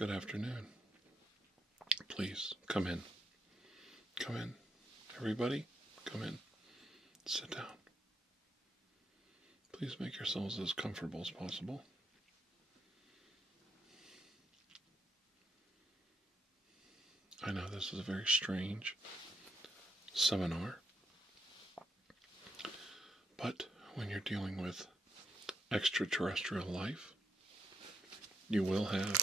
Good afternoon. Please come in. Come in. Everybody, come in. Sit down. Please make yourselves as comfortable as possible. I know this is a very strange seminar, but when you're dealing with extraterrestrial life, you will have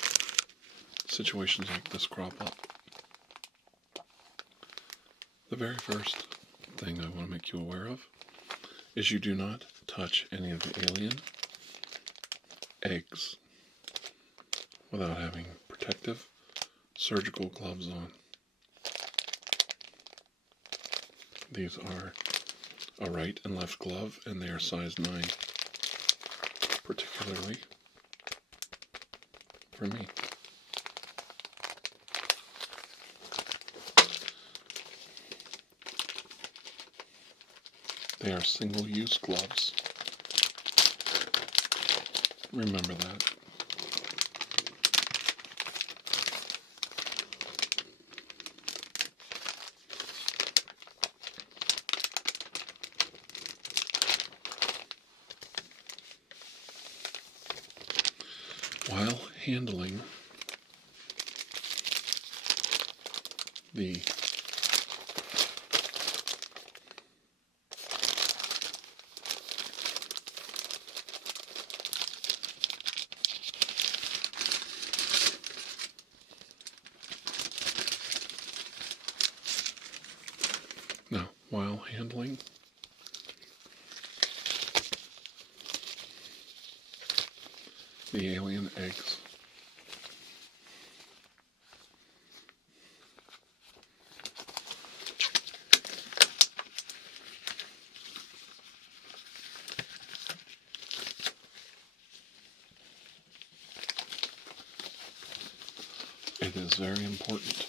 situations like this crop up. The very first thing I want to make you aware of is you do not touch any of the alien eggs without having protective surgical gloves on. These are a right and left glove, and they are size 9, particularly for me. They are single-use gloves. Remember that. While handling the the alien eggs, it is very important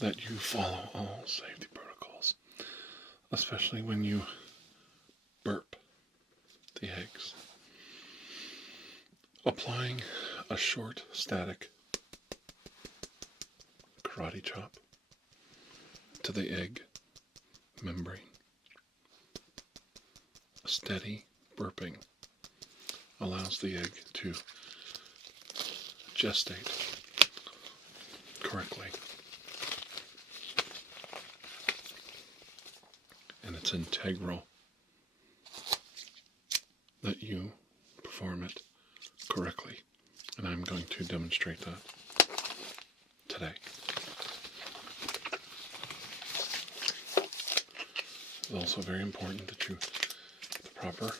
that you follow all safety protocols, especially when you burp the eggs. Applying a short static karate chop to the egg membrane. A steady burping allows the egg to gestate correctly. And it's integral that you perform it correctly. And I'm going to demonstrate that today. It's also very important that you get the proper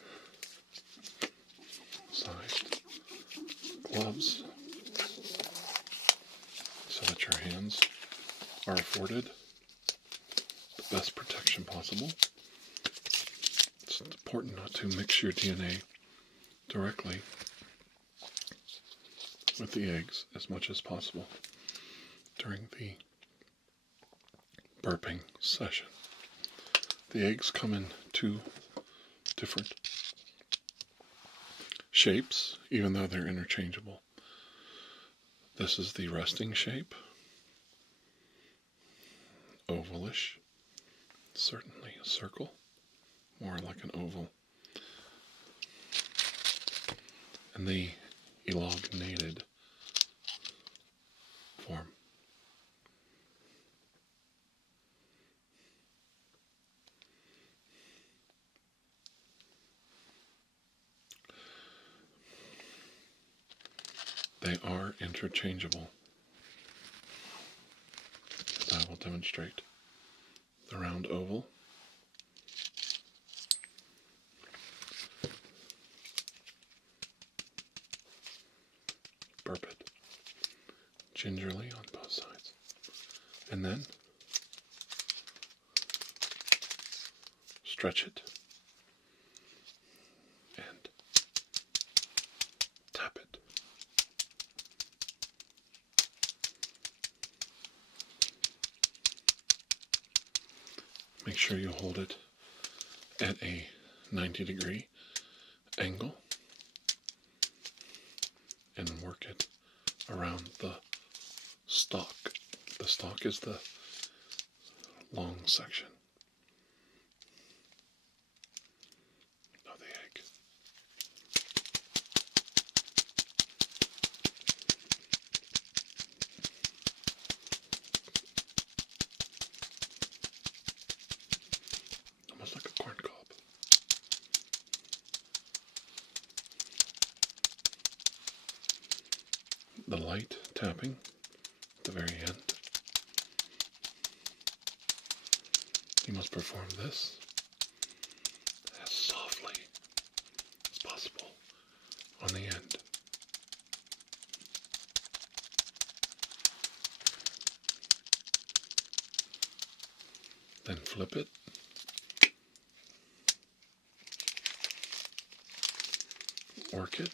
sized gloves so that your hands are afforded the best protection possible. It's important not to mix your DNA directly with the eggs as much as possible during the burping session. The eggs come in 2 different shapes, even though they're interchangeable. This is the resting shape, ovalish, certainly a circle, more like an oval, and the elongated form. They are interchangeable, as I will demonstrate. The round oval, burp it gingerly on both sides, and then stretch it and tap it. Make sure you hold it at a 90-degree angle and work it around the stalk. The stalk is the long section of the egg. Almost like a corn cob. The light tapping at the very end. You must perform this as softly as possible on the end. Then flip it. Work it.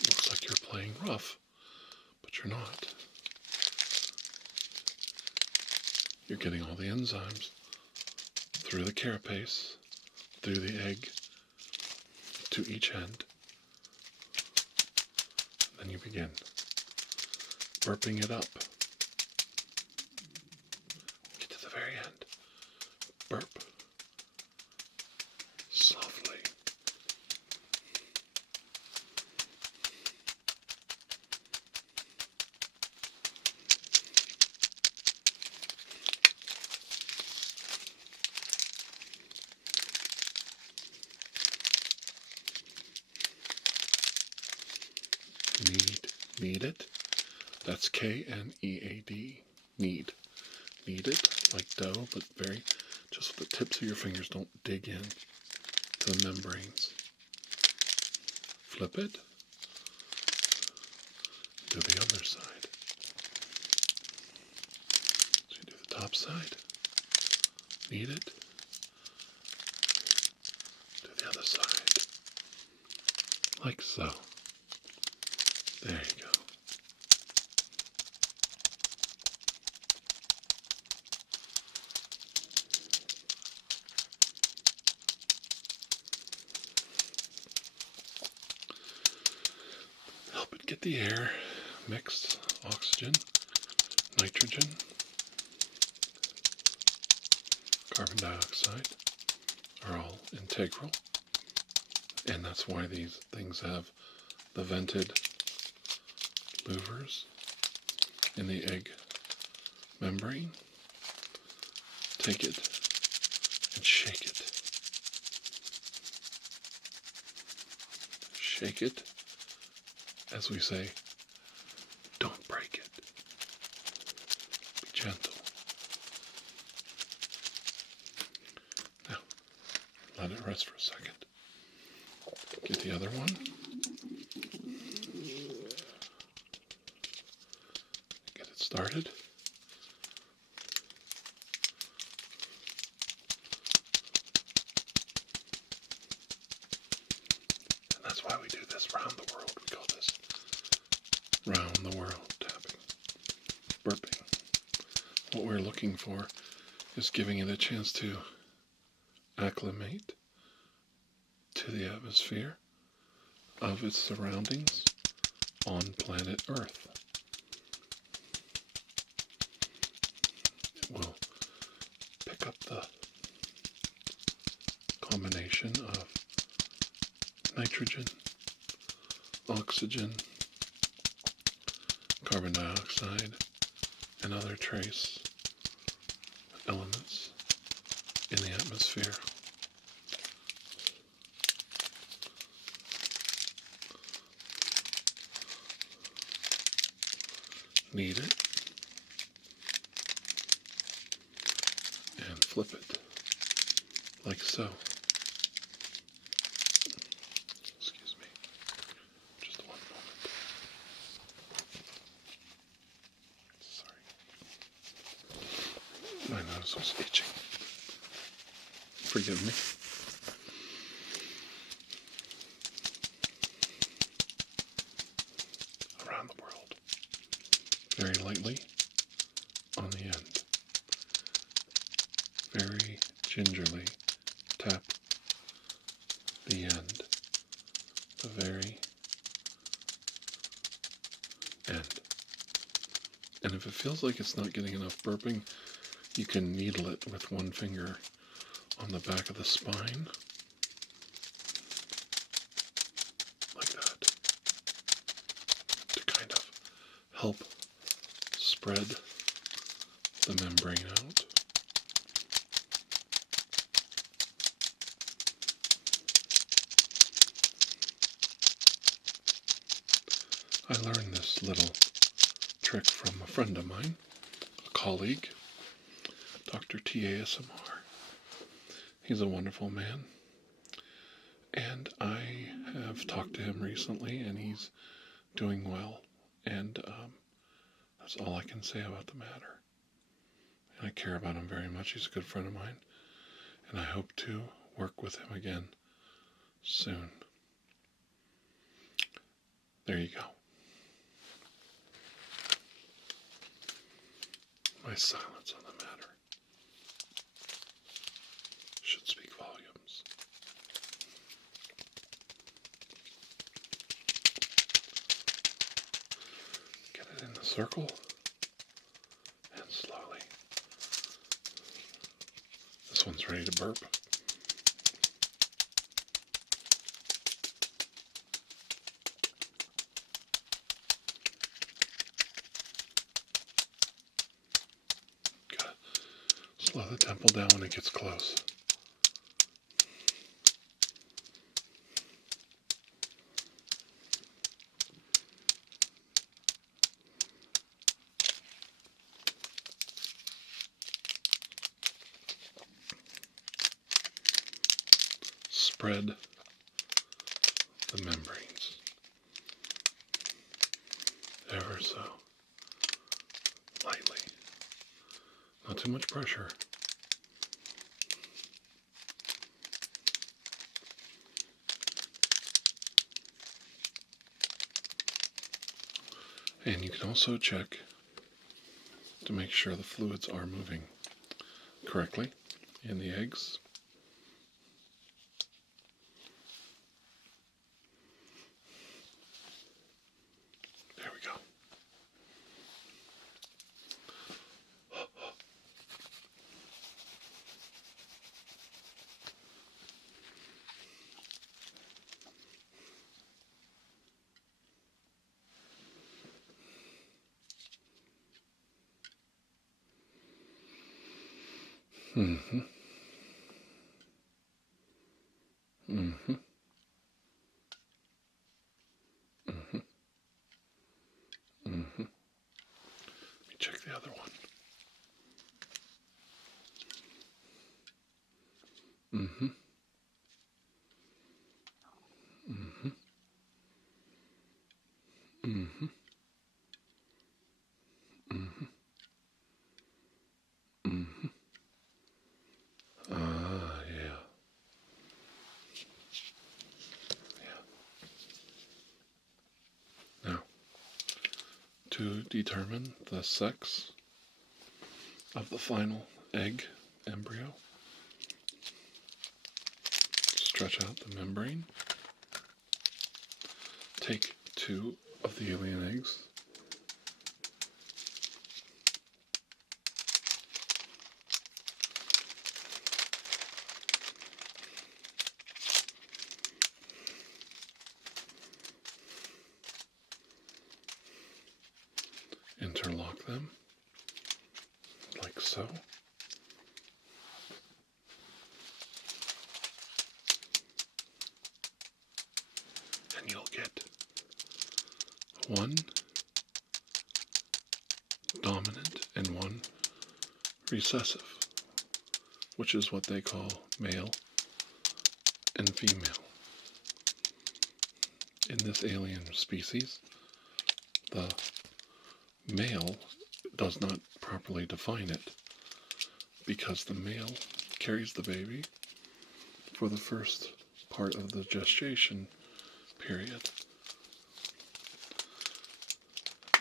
Looks like you're playing rough, but you're not. You're getting all the enzymes through the carapace, through the egg, to each end. Then you begin burping it up. Get to the very end. Burp. Softly. Knead it. That's K-N-E-A-D. Knead. Knead it like dough, but very, just with the tips of your fingers, don't dig in to the membranes. Flip it. Do the other side. So you do the top side. Knead it. Do the other side. Like so. There you go. Help it get the air mixed. Oxygen, nitrogen, carbon dioxide are all integral. And that's why these things have the vented louvers in the egg membrane. Take it and shake it. Shake it, as we say, don't break it. Be gentle. Now, let it rest for a second. Get the other one. Started. And that's why we do this round the world. We call this round the world tapping, burping. What we're looking for is giving it a chance to acclimate to the atmosphere of its surroundings on planet Earth. Will pick up the combination of nitrogen, oxygen, carbon dioxide, and other trace elements in the atmosphere. Knead it. And flip it, like so. Excuse me, just one moment. Sorry. My nose was itching. Forgive me. very gingerly tap the end, the very end. And if it feels like it's not getting enough burping, you can needle it with one finger on the back of the spine, like that, to kind of help spread the membrane out. I learned this little trick from a friend of mine, a colleague, Dr. TASMR. He's a wonderful man, and I have talked to him recently, and he's doing well, and that's all I can say about the matter. And I care about him very much. He's a good friend of mine, and I hope to work with him again soon. There you go. My silence on the matter should speak volumes. Get it in the circle, and slowly. This one's ready to burp. Slow the tempo down when it gets close. Spread the membranes ever so lightly. Not too much pressure. And you can also check to make sure the fluids are moving correctly in the eggs. There we go. Mm-hmm. Mm-hmm. Mm-hmm. Mm-hmm. Let me check the other one. Mm-hmm. Mm-hmm. Mm-hmm. Mm-hmm. Mm-hmm. Yeah. Yeah. Now, to determine the sex of the final egg embryo, stretch out the membrane, take 2 of the alien eggs, interlock them like so. And you'll get one dominant and one recessive, which is what they call male and female. In this alien species, the male does not properly define it because the male carries the baby for the first part of the gestation period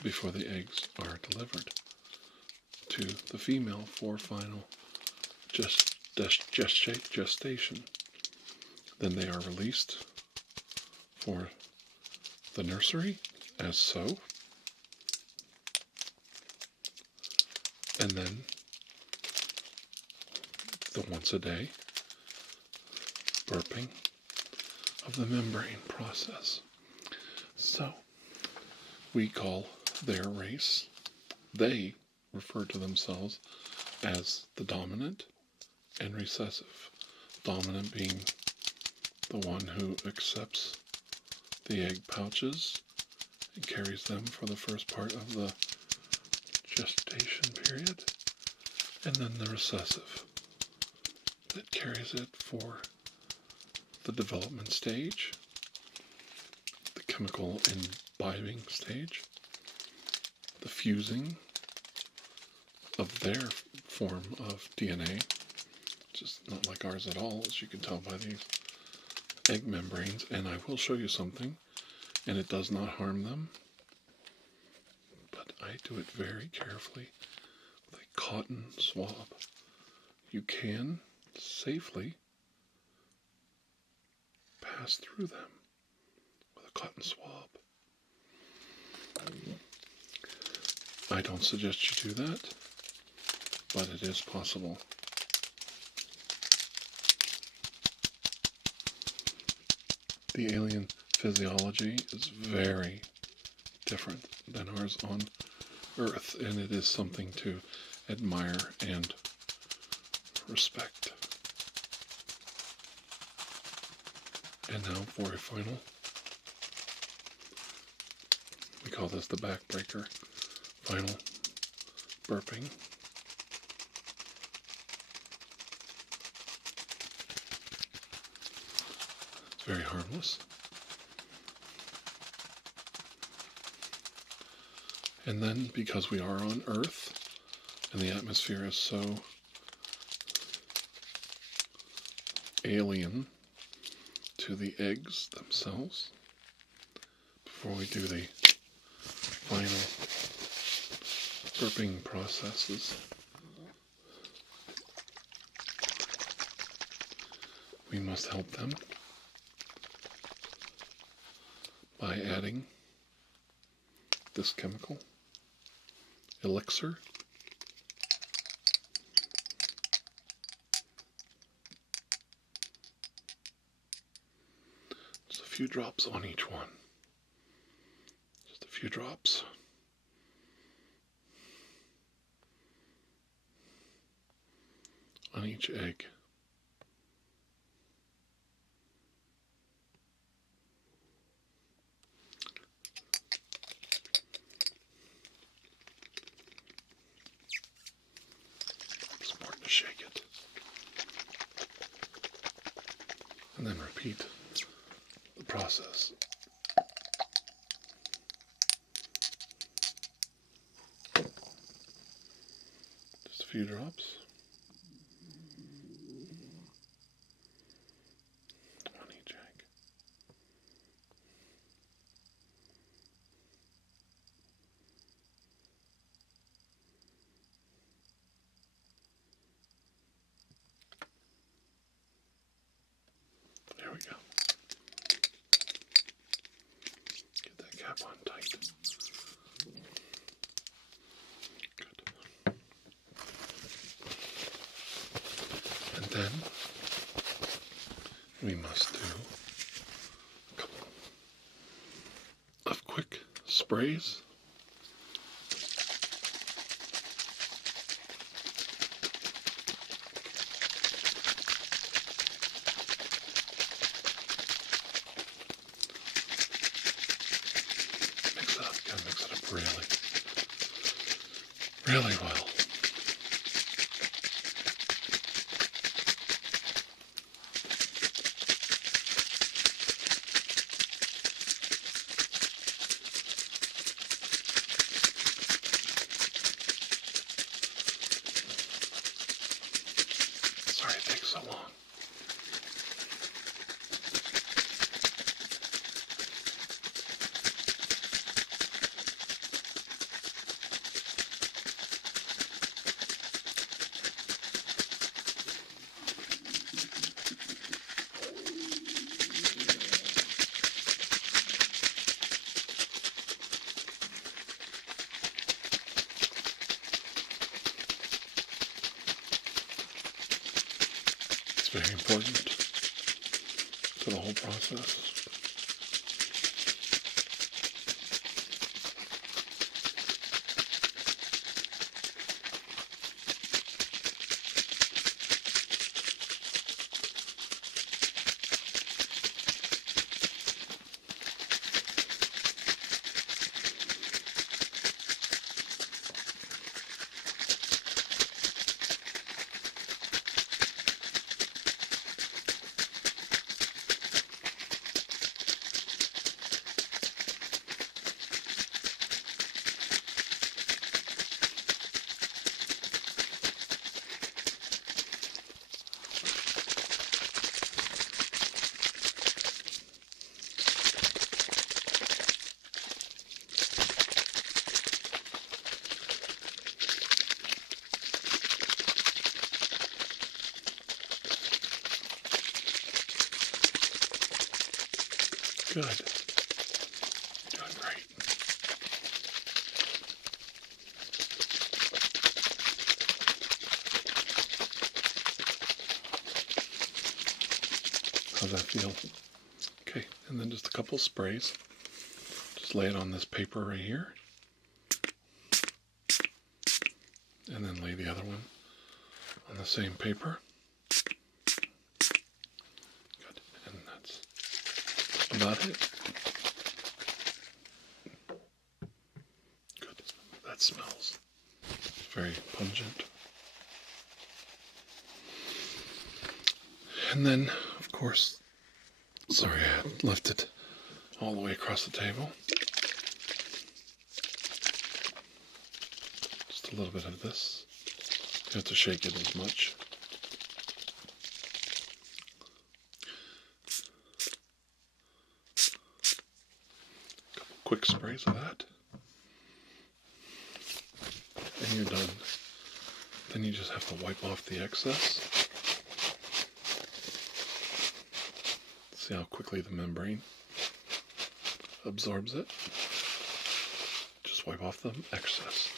before the eggs are delivered to the female for final gestation. Then they are released for the nursery, as so. And then the once a day burping of the membrane process. So we call their race, they refer to themselves as the dominant and recessive. Dominant being the one who accepts the egg pouches and carries them for the first part of the gestation period, and then the recessive that carries it for the development stage, the chemical imbibing stage, the fusing of their form of DNA, which is not like ours at all, as you can tell by these egg membranes. And I will show you something, and it does not harm them, but I do it very carefully with a cotton swab. You can safely pass through them with a cotton swab. I don't suggest you do that, but it is possible. The alien physiology is very different than ours on Earth, and it is something to admire and respect. And now for a final, we call this the backbreaker, final burping. It's very harmless. And then, because we are on Earth, and the atmosphere is so alien to the eggs themselves, before we do the final burping processes, we must help them by adding this chemical, Elixir. Just a few drops on each one. Just a few drops. On each egg. It's important to shake it. And then repeat the process. Just a few drops. On each egg. There we go. Get that cap on tight. Good. And then we must do a couple of quick sprays. Mix it up, gotta mix it up really well. Sorry it takes so long. It's very important to the whole process. Good. Doing great. How's that feel? Okay, and then just a couple sprays. Just lay it on this paper right here. And then lay the other one on the same paper. Good. And that's about it. Good. That smells very pungent. And then, of course, sorry, I left it all the way across the table. Just a little bit of this. You have to shake it as much. A couple quick sprays of that. And you're done. Then you just have to wipe off the excess. See how quickly the membrane absorbs it. Just wipe off the excess.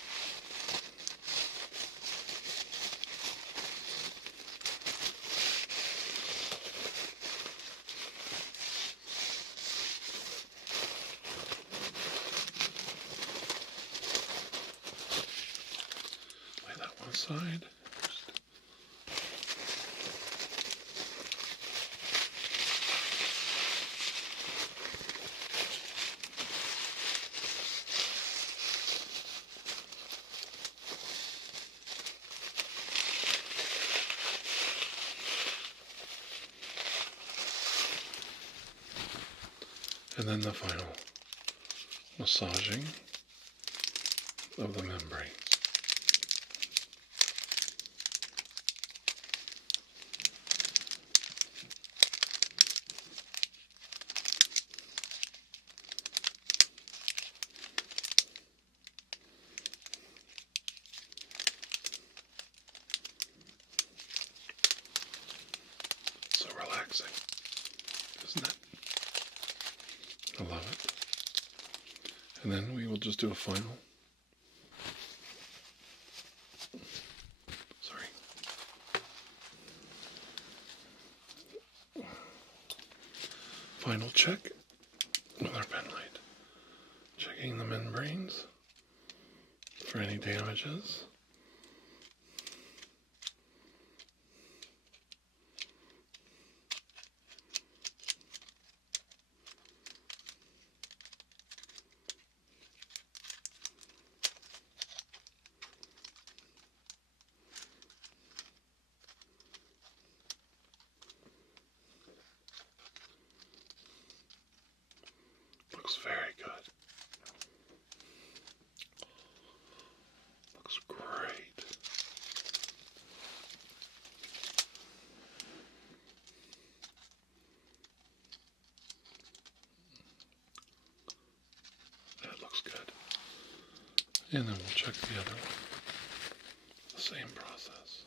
Lay that one aside. And then the final massaging of the membranes. So relaxing, isn't it? I love it. And then we will just do a final. Sorry. Final check with our pen light. Checking the membranes for any damages. Looks very good. Looks great. That looks good. And then we'll check the other one. The same process.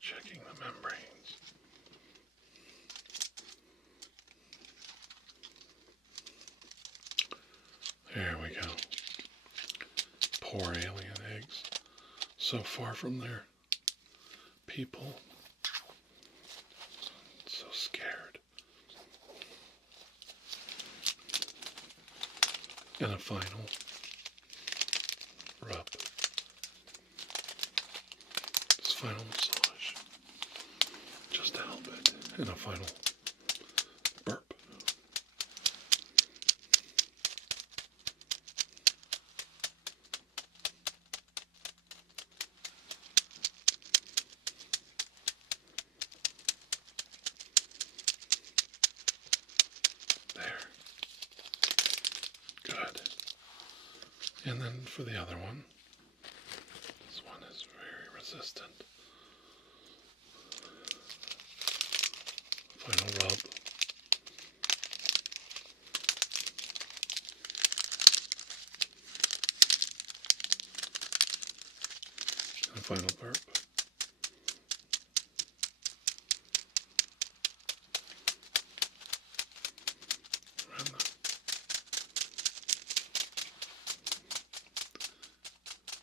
Checking the membranes. There we go. Poor alien eggs. So far from their people. So scared. And a final rub. This final massage. Just to help it. And a final burp. Good. And then for the other one, this one is very resistant. Final rub. And final burp.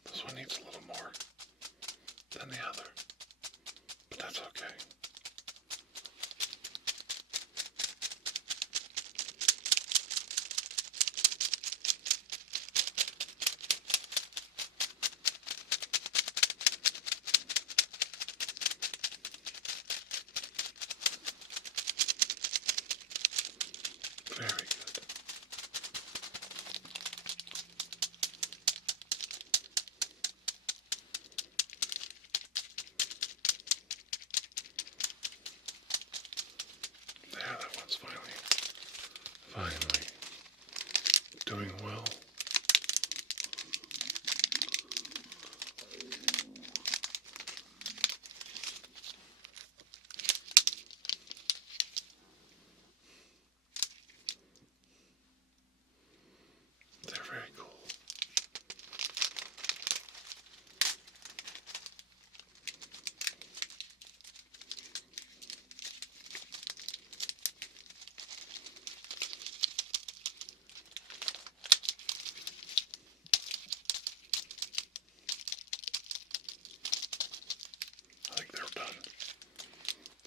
This one needs a little more than the other, but that's okay. Very good. There, that one's finally doing well. They're very cool. I think they're done.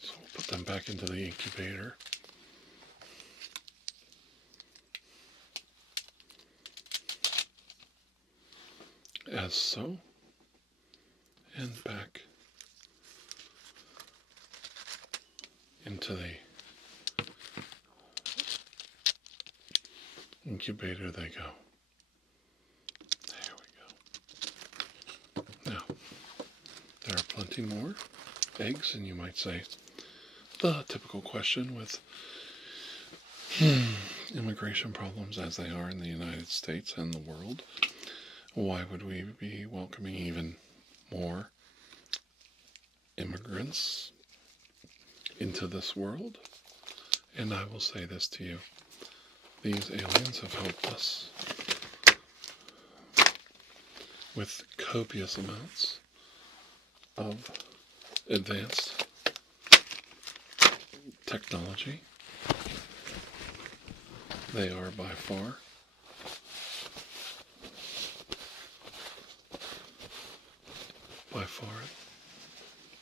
So we'll put them back into the incubator. As so, and back into the incubator they go. There we go. Now, there are plenty more eggs, and you might say, the typical question with immigration problems as they are in the United States and the world, why would we be welcoming even more immigrants into this world? And I will say this to you. These aliens have helped us with copious amounts of advanced technology. They are by far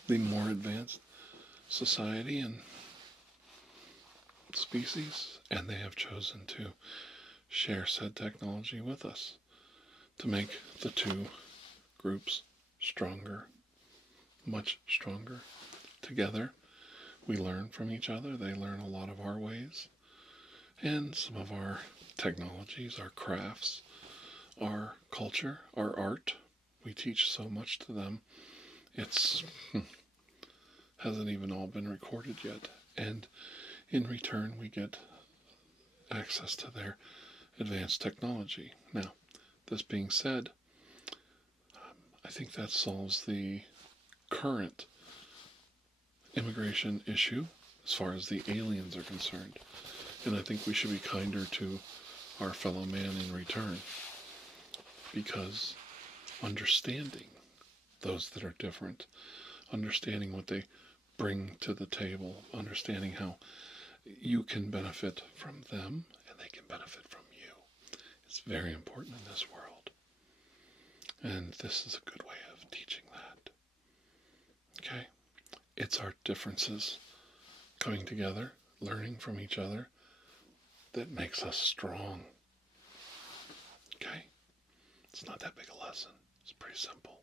the more advanced society and species, and they have chosen to share said technology with us to make the two groups stronger, much stronger. Together, we learn from each other. They learn a lot of our ways and some of our technologies, our crafts, our culture, our art. We teach so much to them. It's hasn't even all been recorded yet. And in return, we get access to their advanced technology. Now, this being said, I think that solves the current immigration issue as far as the aliens are concerned. And I think we should be kinder to our fellow man in return, because understanding those that are different, understanding what they bring to the table, understanding how you can benefit from them and they can benefit from you is very important in this world. And this is a good way of teaching that. Okay? It's our differences coming together, learning from each other, that makes us strong. Okay? It's not that big a lesson. It's pretty simple.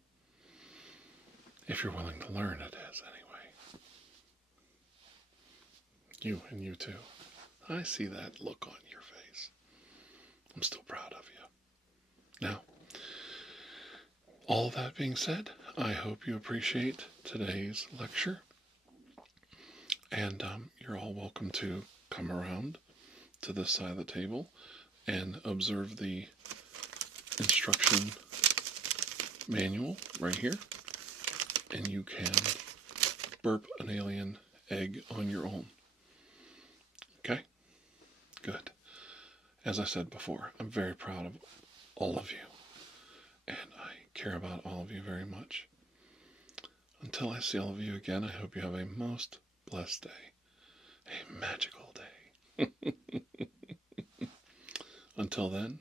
If you're willing to learn, it is anyway. You and you too. I see that look on your face. I'm still proud of you. Now, all that being said, I hope you appreciate today's lecture. And you're all welcome to come around to this side of the table and observe the instruction manual right here. And you can burp an alien egg on your own. Okay? Good. As I said before, I'm very proud of all of you. And I care about all of you very much. Until I see all of you again, I hope you have a most blessed day. A magical day. Until then,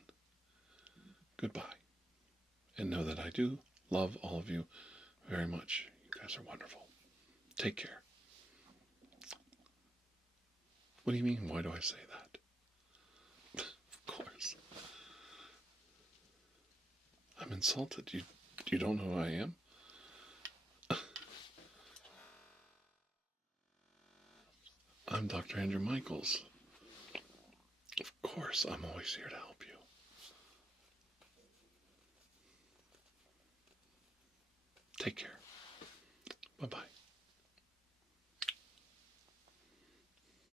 goodbye. And know that I do love all of you very much. You guys are wonderful. Take care. What do you mean, why do I say that? Of course. I'm insulted. You don't know who I am? I'm Dr. Andrew Michaels. Of course, I'm always here to help you. Take care.